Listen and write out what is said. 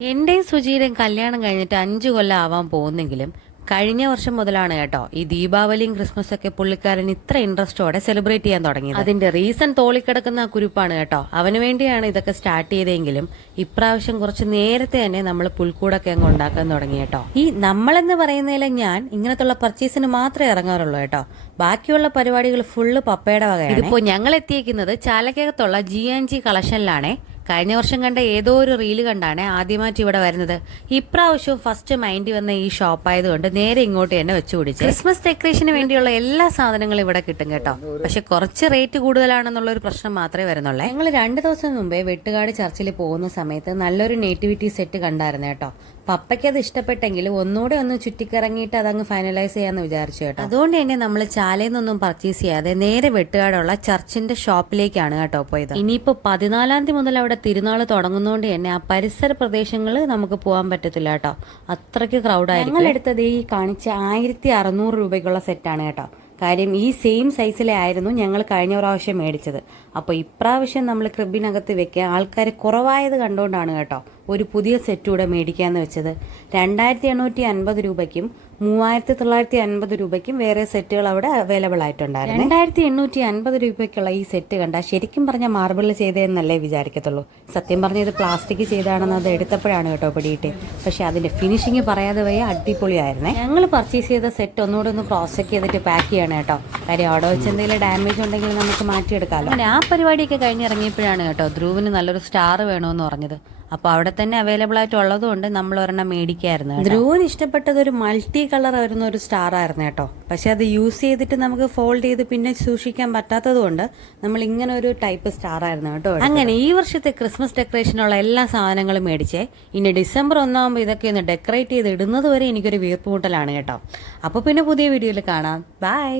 എന്റെയും സുജിയുടെയും കല്യാണം കഴിഞ്ഞിട്ട് 5 കൊല്ലം ആവാൻ പോകുന്നെങ്കിലും കഴിഞ്ഞ വർഷം മുതലാണ് കേട്ടോ ഈ ദീപാവലിയും ക്രിസ്മസ് ഒക്കെ പുള്ളിക്കാരൻ ഇത്ര ഇൻട്രസ്റ്റോടെ സെലിബ്രേറ്റ് ചെയ്യാൻ തുടങ്ങിയത്. അതിന്റെ റീസൺ തോളിക്കിടക്കുന്ന ആ കുരുപ്പാണ് കേട്ടോ. അവന് വേണ്ടിയാണ് ഇതൊക്കെ സ്റ്റാർട്ട് ചെയ്തെങ്കിലും ഇപ്രാവശ്യം കുറച്ച് നേരത്തെ തന്നെ നമ്മൾ പുൽക്കൂടൊക്കെ അങ്ങ് ഉണ്ടാക്കാൻ തുടങ്ങി കേട്ടോ. ഈ നമ്മളെന്ന് പറയുന്നതിലെ ഞാൻ ഇങ്ങനത്തുള്ള പർച്ചേസിന് മാത്രമേ ഇറങ്ങാറുള്ളൂ കേട്ടോ. ബാക്കിയുള്ള പരിപാടികൾ ഫുള്ള് പപ്പയുടെ വകയാണ്. ഇതിപ്പോ ഞങ്ങൾ എത്തിയേക്കുന്നത് ചാലക്കകത്തുള്ള GNG കളക്ഷനിലാണേ. കഴിഞ്ഞ വർഷം കണ്ട ഏതോ ഒരു റീല് കണ്ടാണ് ആദ്യമായിട്ട് ഇവിടെ വരുന്നത്. ഇപ്രാവശ്യവും ഫസ്റ്റ് മൈൻഡ് വന്ന ഈ ഷോപ്പ് ആയതുകൊണ്ട് നേരെ ഇങ്ങോട്ട് തന്നെ വെച്ചു പിടിച്ചു. ക്രിസ്മസ് ഡെക്കറേഷന് വേണ്ടിയുള്ള എല്ലാ സാധനങ്ങളും ഇവിടെ കിട്ടും കേട്ടോ. പക്ഷെ കുറച്ച് റേറ്റ് കൂടുതലാണെന്നുള്ള ഒരു പ്രശ്നം മാത്രമേ വരുന്നുള്ളൂ. ഞങ്ങൾ 2 ദിവസം മുമ്പേ വെട്ടുകാട് ചർച്ചിൽ പോകുന്ന സമയത്ത് നല്ലൊരു നേറ്റിവിറ്റി സെറ്റ് കണ്ടായിരുന്നു കേട്ടോ. പപ്പയ്ക്ക് അത് ഇഷ്ടപ്പെട്ടെങ്കിലും ഒന്നുകൂടെ ഒന്ന് ചുറ്റിക്കിറങ്ങിയിട്ട് അതങ്ങ് ഫൈനലൈസ് ചെയ്യാന്ന് വിചാരിച്ചു കേട്ടോ. അതുകൊണ്ട് തന്നെ നമ്മൾ ചാലയിൽ നിന്നൊന്നും പർച്ചേസ് ചെയ്യാതെ നേരെ വെട്ടുകാടുള്ള ചർച്ചിന്റെ ഷോപ്പിലേക്കാണ് കേട്ടോ പോയത്. ഇനിയിപ്പോ 14-ാം തീയതി മുതൽ അവിടെ തിരുനാൾ തുടങ്ങുന്നതുകൊണ്ട് തന്നെ ആ പരിസര പ്രദേശങ്ങളിൽ നമുക്ക് പോകാൻ പറ്റത്തില്ല കേട്ടോ. അത്രയ്ക്ക് ക്രൗഡായിരിക്കും. ഞങ്ങളെടുത്തത് ഈ കാണിച്ച 1600 രൂപയ്ക്കുള്ള സെറ്റാണ് കേട്ടോ. കാര്യം ഈ സെയിം സൈസിലെ ആയിരുന്നു ഞങ്ങൾ കഴിഞ്ഞ പ്രാവശ്യം മേടിച്ചത്. അപ്പോൾ ഇപ്രാവശ്യം നമ്മൾ ക്രിബിനകത്ത് വെക്കാൻ ആൾക്കാർ കുറവായത് കണ്ടുകൊണ്ടാണ് കേട്ടോ ഒരു പുതിയ സെറ്റ് കൂടെ മേടിക്കാന്ന് വെച്ചത്. 2850 രൂപയ്ക്കും 3950 രൂപയ്ക്കും വേറെ സെറ്റുകൾ അവിടെ അവൈലബിൾ ആയിട്ടുണ്ടായിരുന്നു. 2850 രൂപയ്ക്കുള്ള ഈ സെറ്റ് കണ്ടാൽ ശരിക്കും പറഞ്ഞാൽ മാർബിളിൽ ചെയ്തതെന്നല്ലേ വിചാരിക്കത്തുള്ളൂ. സത്യം പറഞ്ഞ ഇത് പ്ലാസ്റ്റിക് ചെയ്താണെന്ന് അത് എടുത്തപ്പോഴാണ് കേട്ടോ പിടിയിട്ട്. പക്ഷെ അതിന്റെ ഫിനിഷിങ് പറയാതെ വയ്യ, അടിപൊളിയായിരുന്നേ. ഞങ്ങൾ പർച്ചേസ് ചെയ്ത സെറ്റ് ഒന്നുകൂടെ ഒന്ന് ക്രോസ് ചെക്ക് ചെയ്തിട്ട് പാക്ക് ചെയ്യണം കേട്ടോ. കാര്യം അവിടെ വെച്ച് എന്തെങ്കിലും ഡാമേജ് ഉണ്ടെങ്കിൽ നമുക്ക് മാറ്റിയെടുക്കാമല്ലോ. അങ്ങനെ ആ പരിപാടിയൊക്കെ കഴിഞ്ഞിറങ്ങിയപ്പോഴാണ് കേട്ടോ ധ്രുവിന് നല്ലൊരു സ്റ്റാർ വേണമെന്ന് പറഞ്ഞത്. അപ്പോൾ അവിടെ തന്നെ അവൈലബിൾ ആയിട്ട് ഉള്ളതുകൊണ്ട് നമ്മൾ ഒരെണ്ണം മേടിക്കായിരുന്നു. ധ്രുവിന് ഇഷ്ടപ്പെട്ടത് ഒരു മൾട്ടി കളർ വരുന്ന ഒരു സ്റ്റാർ ആയിരുന്നു കേട്ടോ. പക്ഷെ അത് യൂസ് ചെയ്തിട്ട് നമുക്ക് ഫോൾഡ് ചെയ്ത് പിന്നെ സൂക്ഷിക്കാൻ പറ്റാത്തത് കൊണ്ട് നമ്മൾ ഇങ്ങനെ ഒരു ടൈപ്പ് സ്റ്റാർ ആയിരുന്നു കേട്ടോ. അങ്ങനെ ഈ വർഷത്തെ ക്രിസ്മസ് ഡെക്കറേഷനുള്ള എല്ലാ സാധനങ്ങളും മേടിച്ചേ. ഇനി ഡിസംബർ 1 ഇതൊക്കെ ഒന്ന് ഡെക്കറേറ്റ് ചെയ്ത് ഇടുന്നത് വരെ എനിക്കൊരു വീർപ്പുമുട്ടലാണ് കേട്ടോ. അപ്പോൾ പിന്നെ പുതിയ വീഡിയോയിൽ കാണാം. ബൈ.